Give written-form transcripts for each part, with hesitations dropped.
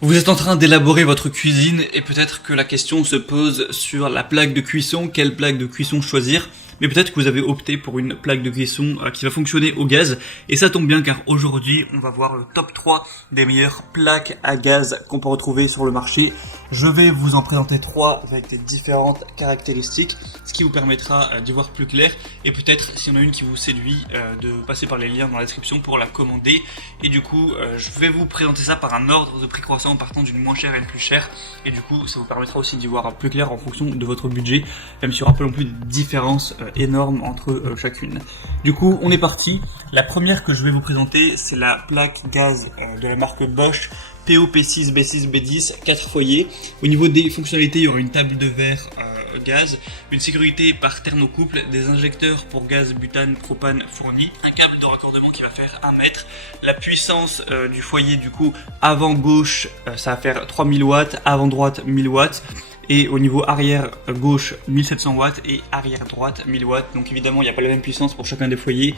Vous êtes en train d'élaborer votre cuisine et peut-être que la question se pose sur la plaque de cuisson, quelle plaque de cuisson choisir. Mais peut-être que vous avez opté pour une plaque de cuisson qui va fonctionner au gaz. Et ça tombe bien car aujourd'hui, on va voir le top 3 des meilleures plaques à gaz qu'on peut retrouver sur le marché. Je vais vous en présenter 3 avec des différentes caractéristiques, ce qui vous permettra d'y voir plus clair. Et peut-être, s'il y en a une qui vous séduit, de passer par les liens dans la description pour la commander. Et du coup, je vais vous présenter ça par un ordre de prix croissant en partant d'une moins chère à une plus chère. Et du coup, ça vous permettra aussi d'y voir plus clair en fonction de votre budget, même s'il n'y aura pas non plus de différence énorme entre chacune. Du coup, on est parti. La première que je vais vous présenter, c'est la plaque gaz de la marque Bosch PO P6 B6 B10 4 foyers. Au niveau des fonctionnalités, il y aura une table de verre gaz, une sécurité par thermocouple, des injecteurs pour gaz butane propane fournis, un câble de raccordement qui va faire 1 mètre, la puissance du foyer du coup avant gauche ça va faire 3000 watts, avant droite 1000 watts. Et au niveau arrière gauche 1700 watts et arrière droite 1000 watts. Donc évidemment il n'y a pas la même puissance pour chacun des foyers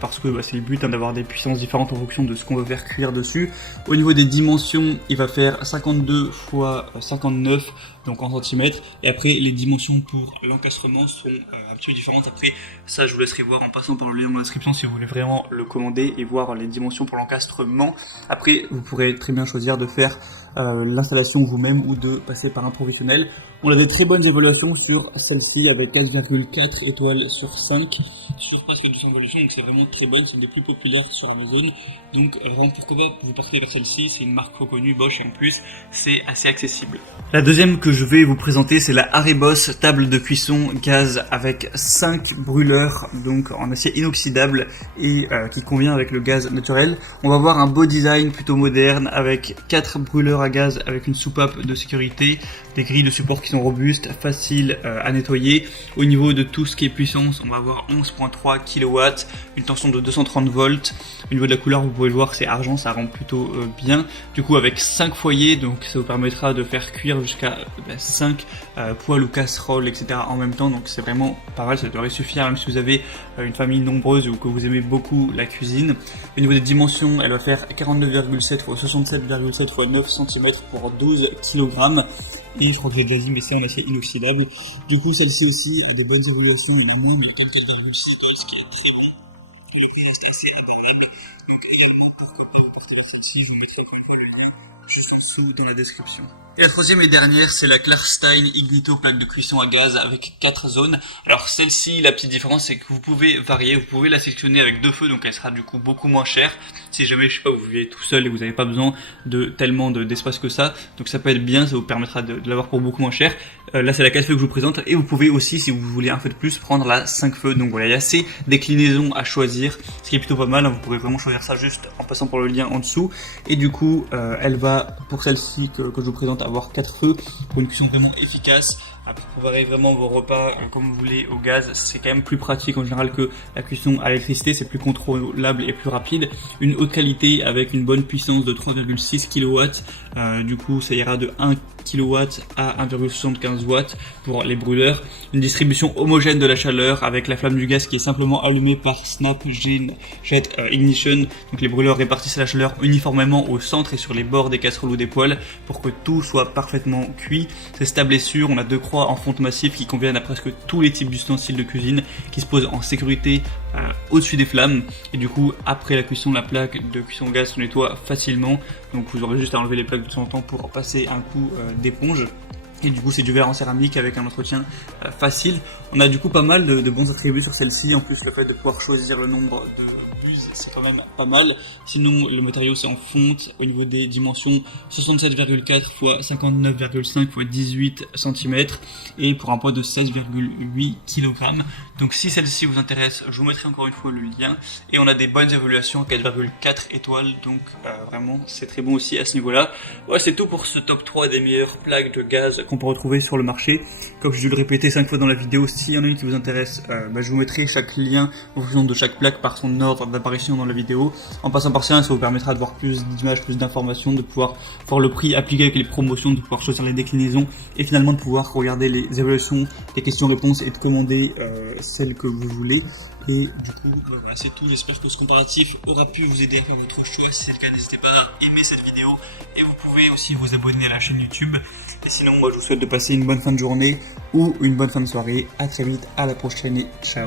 parce que c'est le but d'avoir des puissances différentes en fonction de ce qu'on veut faire cuire dessus. Au niveau des dimensions, il va faire 52 x 59 donc en centimètres. Et après les dimensions pour l'encastrement sont un petit peu différentes. Après ça je vous laisserai voir en passant par le lien dans la description si vous voulez vraiment le commander et voir les dimensions pour l'encastrement. Après vous pourrez très bien choisir de faire l'installation vous-même ou de passer par un professionnel. On a des très bonnes évaluations sur celle-ci avec 4,4 étoiles sur 5 sur presque 200 évaluations, donc c'est vraiment très bonne, c'est des plus populaires sur Amazon. Donc vraiment pourquoi pas vous partez vers celle-ci, c'est une marque reconnue Bosch et en plus c'est assez accessible. La deuxième que je vais vous présenter, c'est la Haribos table de cuisson gaz avec 5 brûleurs donc en acier inoxydable et qui convient avec le gaz naturel. On va voir un beau design plutôt moderne avec 4 brûleurs à gaz avec une soupape de sécurité, des grilles de support qui sont robustes, faciles à nettoyer. Au niveau de tout ce qui est puissance, on va avoir 11.3 kW, une tension de 230 volts. Au niveau de la couleur, vous pouvez le voir, c'est argent, ça rend plutôt bien. Du coup, avec 5 foyers, donc ça vous permettra de faire cuire jusqu'à 5 poêles ou casseroles, etc. en même temps. Donc c'est vraiment pas mal, ça devrait suffire même si vous avez une famille nombreuse ou que vous aimez beaucoup la cuisine. Au niveau des dimensions, elle va faire 49,7 x 67,7 x 9 cm pour 12 kg. Et je crois que j'ai déjà dit, mais c'est en acier inoxydable. Du coup, celle-ci aussi a de bonnes évaluations, il y en a moins, mais il y a 4,6, ce qui est très bon. Et le prix est assez abordable. Donc également, pourquoi pas vous partir vers celle-ci, je vous mettrai encore une fois le lien juste en dessous dans la description. Et la troisième et dernière, c'est la Klarstein Ignito plaque de cuisson à gaz avec 4 zones. Alors celle-ci, la petite différence, c'est que vous pouvez varier, vous pouvez la sélectionner avec 2 feux, donc elle sera du coup beaucoup moins chère. Si jamais, je sais pas, vous vivez tout seul et vous n'avez pas besoin de tellement d'espace que ça, donc ça peut être bien, ça vous permettra de l'avoir pour beaucoup moins cher. Là, c'est la 4 feux que je vous présente, et vous pouvez aussi, si vous voulez un feu de plus, prendre la 5 feux. Donc voilà, il y a assez déclinaisons à choisir, ce qui est plutôt pas mal, hein. Vous pourrez vraiment choisir ça juste en passant par le lien en dessous. Et du coup, elle va, pour celle-ci que je vous présente, avoir 4 feux pour une cuisson vraiment efficace. Après, préparer vraiment vos repas comme vous voulez au gaz, c'est quand même plus pratique en général que la cuisson à l'électricité, c'est plus contrôlable et plus rapide. Une haute qualité avec une bonne puissance de 3,6 kW, du coup ça ira de 1 kW à 1,75 watts pour les brûleurs. Une distribution homogène de la chaleur avec la flamme du gaz qui est simplement allumée par Snap Jet Ignition. Donc les brûleurs répartissent la chaleur uniformément au centre et sur les bords des casseroles ou des poêles pour que tout soit parfaitement cuit. C'est stable et sûr, on a 2 croix en fonte massif qui conviennent à presque tous les types d'ustensiles de cuisine, qui se posent en sécurité au-dessus des flammes, et du coup après la cuisson, la plaque de cuisson gaz se nettoie facilement, donc vous aurez juste à enlever les plaques de temps en temps pour passer un coup d'éponge. Et du coup c'est du verre en céramique avec un entretien facile. On a du coup pas mal de bons attributs sur celle-ci, en plus le fait de pouvoir choisir le nombre de buses c'est quand même pas mal. Sinon le matériau c'est en fonte, au niveau des dimensions 67,4 x 59,5 x 18 cm et pour un poids de 16,8 kg. Donc si celle-ci vous intéresse, je vous mettrai encore une fois le lien. Et on a des bonnes évaluations, 4,4 étoiles, donc vraiment c'est très bon aussi à ce niveau-là. Ouais, c'est tout pour ce top 3 des meilleures plaques de gaz qu'on peut retrouver sur le marché. Comme je dû le répéter 5 fois dans la vidéo, s'il y en a une qui vous intéresse, je vous mettrai chaque lien en fonction de chaque plaque par son ordre d'apparition dans la vidéo. En passant par ça vous permettra de voir plus d'images, plus d'informations, de pouvoir voir le prix appliqué avec les promotions, de pouvoir choisir les déclinaisons et finalement de pouvoir regarder les évaluations, les questions-réponses et de commander celle que vous voulez. Et du coup, voilà, c'est tout. J'espère que ce comparatif aura pu vous aider à faire votre choix. Si c'est le cas, n'hésitez pas à aimer cette vidéo. Et vous pouvez aussi vous abonner à la chaîne YouTube. Et sinon, moi, je vous souhaite de passer une bonne fin de journée ou une bonne fin de soirée. À très vite, à la prochaine et ciao.